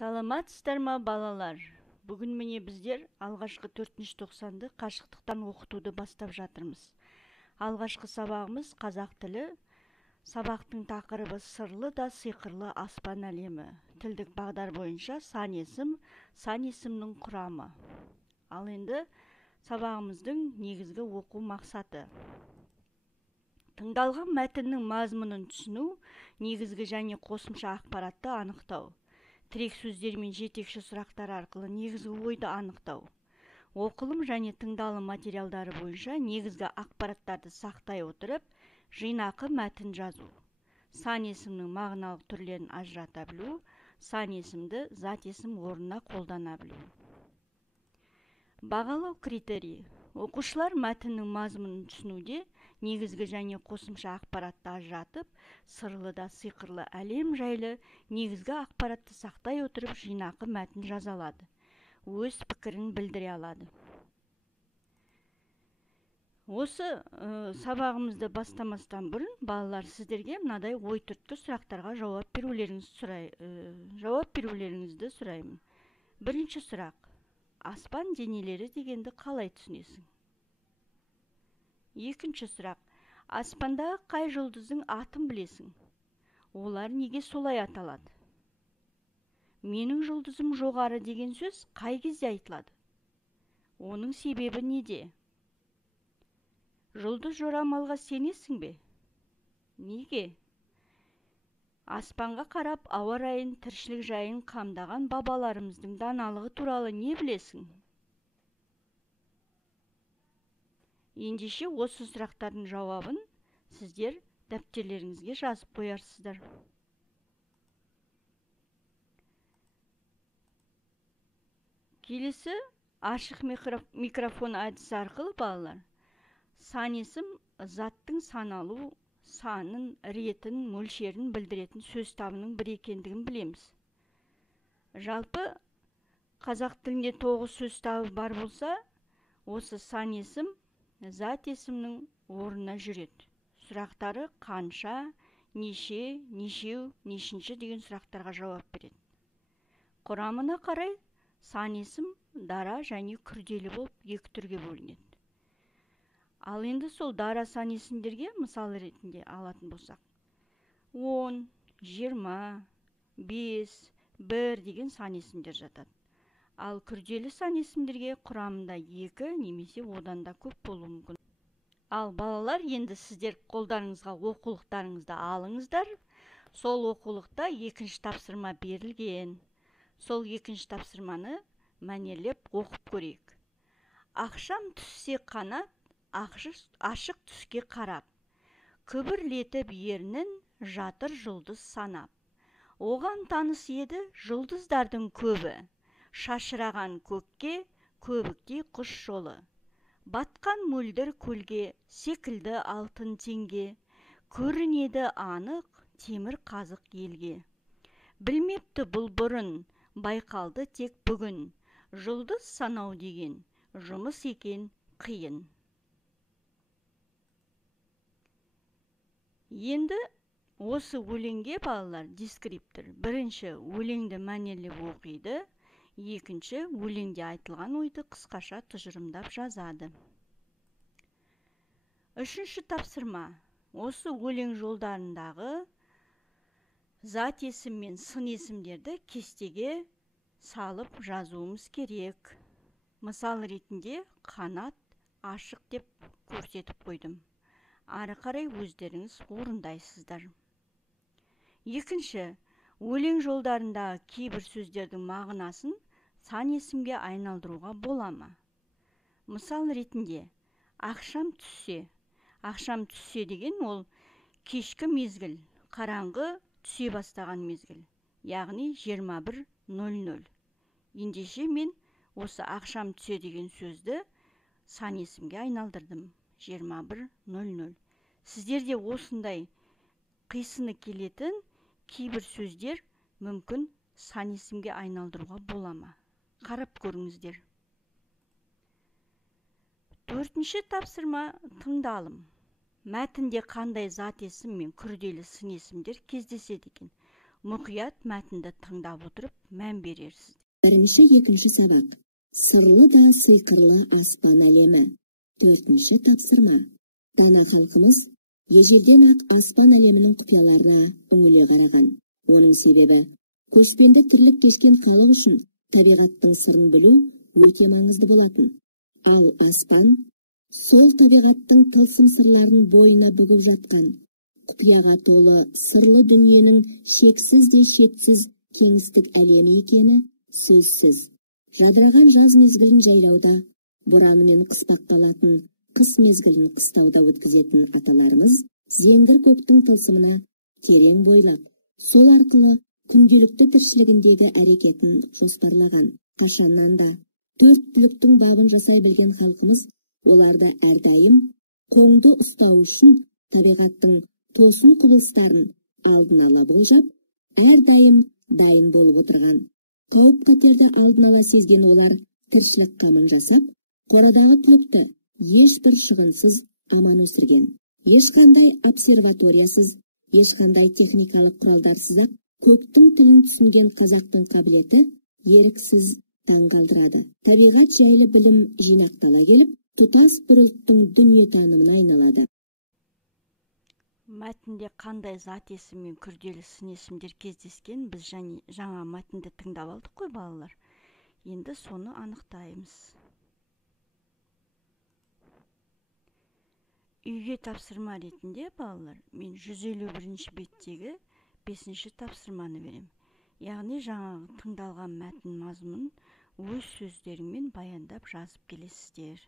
Саламатсыздар ма, балалар? Бүгін міне біздер алғашқы 4-ші тоқсанды қашықтықтан оқытуды бастап жатырмыз. Алғашқы сабағымыз қазақ тілі. Сабақтың тақырыбы сырлы да сиқырлы аспан әлемі. Тілдік бағдар бойынша сан есімнің құрамы. Ал енді сабағымыздың негізгі оқу мақсаты. Тыңдалған мәтіннің мазмұнын түсіну, негізгі және қосымша ақпаратты анықтау. Тірек сөздер мен жетекші сұрақтар арқылы негізгі ойды анықтау. Оқылым және тыңдалым материалдары бойынша негізгі ақпараттарды сақтай отырып, жинақы мәтін жазу. Сан есімнің мағыналық түрлерін ажырата білу, сан есімді зат есім орнына қолдана білу. Бағалау критерийі. Оқушылар мәтіннің мазмұнын түсінуде негізгі және қосымша ақпаратты ажыратып, сырлы да сиқырлы әлем жайлы негізгі ақпаратты сақтай отырып жинақы мәтін жаза алады. Өз пікірін білдіре алады. Осы сабағымызды бастамастан бұрын балалар сіздерге мынадай ой түрткі сұрақтарға жауап берулеріңізді сұраймын. Бірінші сұрақ. Аспан денелері дегенді қалай түсінесің? Екінші сұрақ. Аспандағы қай жұлдыздың атын білесің? Олар неге солай аталады? Менің жұлдызым жоғары деген сөз қай кезде айтылады? Оның себебі неде? Жұлдыз жорамалға сенесің бе? Неге? Аспанға қарап ауа райын, тіршілік жайын қамдаған бабаларымыздың даналығы туралы не білесің? Ендеше осы сұрақтардың жауабын сіздер дәптерлеріңізге жазып қоярсыздар. Келесі ашық микрофон әдісі арқылы балалар сан есім заттың саналу, санын, ретін, мөлшерін білдіретін сөз табының бір екендігін білеміз. Жалпы қазақ тілінде 9 сөз табы бар болса, осы сан есім зат есімнің орнына жүреді. Сұрақтары қанша, неше, нешеу, нешінші деген сұрақтарға жауап береді. Құрамына қарай сан есім дара және күрделі болып екі түрге бөлінеді. Ал енді сол дара сан есімдерге мысал ретінде алатын болсақ, 10, 20, 5, 1 деген сан есімдер жатады. Ал күрделі сан есімдерге құрамында 2 немесе одан да көп болуы мүмкін. Ал балалар, енді сіздер қолдарыңызға оқулықтарыңызды алыңыздар. Сол оқулықта екінші тапсырма берілген. Сол екінші тапсырманы мәнерлеп оқып көрейік. Ақшам түссе қанат, ашық түске қарап, күбірлетіп ернін жатыр жұлдыз санап. Оған таныс еді жұлдыздардың көбі, шашыраған көкке көбіктей құш жолы. Батқан мөлдір көлге секілді алтын теңге, көрінеді анық темір қазық елге. Білмепті бұл бұрын, байқалды тек бүгін, жұлдыз санау деген жұмыс екен қиын. Енді осы өлеңге балалар дескриптор бірінші өлеңді мәнерлеп оқиды, екінші өлеңде айтылған ойды қысқаша тұжырымдап жазады. Үшінші тапсырма. Осы өлең жолдарындағы зат есім мен сын есімдерді кестеге салып жазуымыз керек. Мысал ретінде қанат, ашық деп көрсетіп қойдым. Ары қарай өздеріңіз орындайсыздар. Екінші, өлең жолдарындағы кейбір сөздердің мағынасын сан есімге айналдыруға бола ма? Мысал ретінде, ақшам түссе. Ақшам түссе деген ол кешкі мезгіл, қараңғы түсе бастаған мезгіл, яғни 21:00. Ендеше мен осы ақшам түсе деген сөзді сан есімге айналдырдым. 21:00. Сіздерде осындай қисыны келетін кейбір сөздер мүмкін сан есімге айналдыруға бола ма? Қарап көріңіздер. Төртінші тапсырма тыңдалым. Мәтінде қандай зат есім мен күрделі сын есімдер кездеседі екен? мұқият мәтінді тыңдап отырып мән берерсіз. Бірінші, екінші сабақ. Сырлы да сыйқырлы аспан әлемі. 4-ші тапсырма. Дана халқымыз ежелден ақ аспан әлемінің құпияларына үңіле қараған. Оның себебі, көшпенді тірлік кешкен халық үшін табиғаттың сырын білу өте маңызды болатын. Ал аспан сол табиғаттың тылсым сырларын бойына бүгіп жатқан, құпияға толы сырлы дүниенің шексіз де шетсіз кеңістік әлемі екені сөзсіз. Жадыраған жаз мезгілін жайлауда, боранымен қыспақталатын қыс мезгілін қыстауда өткізетін аталарымыз зеңгір көктің тылсымына терең бойлап, сол арқылы күнделікті тіршілігіндегі әрекетін жоспарлаған. Қашаннан да төрт түліктің бабын жасай білген халқымыз оларды әрдайым қоңды ұстау үшін табиғаттың тосын құбылыстарын алдын ала болжап, әрдайым дайын болып отырған. Қауіп қатерді алдын ала сезген олар тіршілік қамын жасап, қорадағы түлікті ешбір шығынсыз аман өсірген. Ешқандай обсерваториясыз, ешқандай техникалық құралдарсыз-ақ көктің тілін түсінген қазақтың қабілеті еріксіз таңғалдырады. Табиғат жайлы білім жинақтала келіп, тұтас бір ұлттың дүниетанымына айналады. Мәтінде қандай зат есім мен күрделі сын есімдер кездескен біз жаңа мәтінді тыңдап алдық қой балалар. Енді соны анықтаймыз. Үйге тапсырма ретінде балалар, мен 151-ші беттегі 5-ші тапсырманы берем. Яғни жаңағы тыңдалған мәтін мазмұнын өз сөздеріңмен баяндап жазып келесіздер.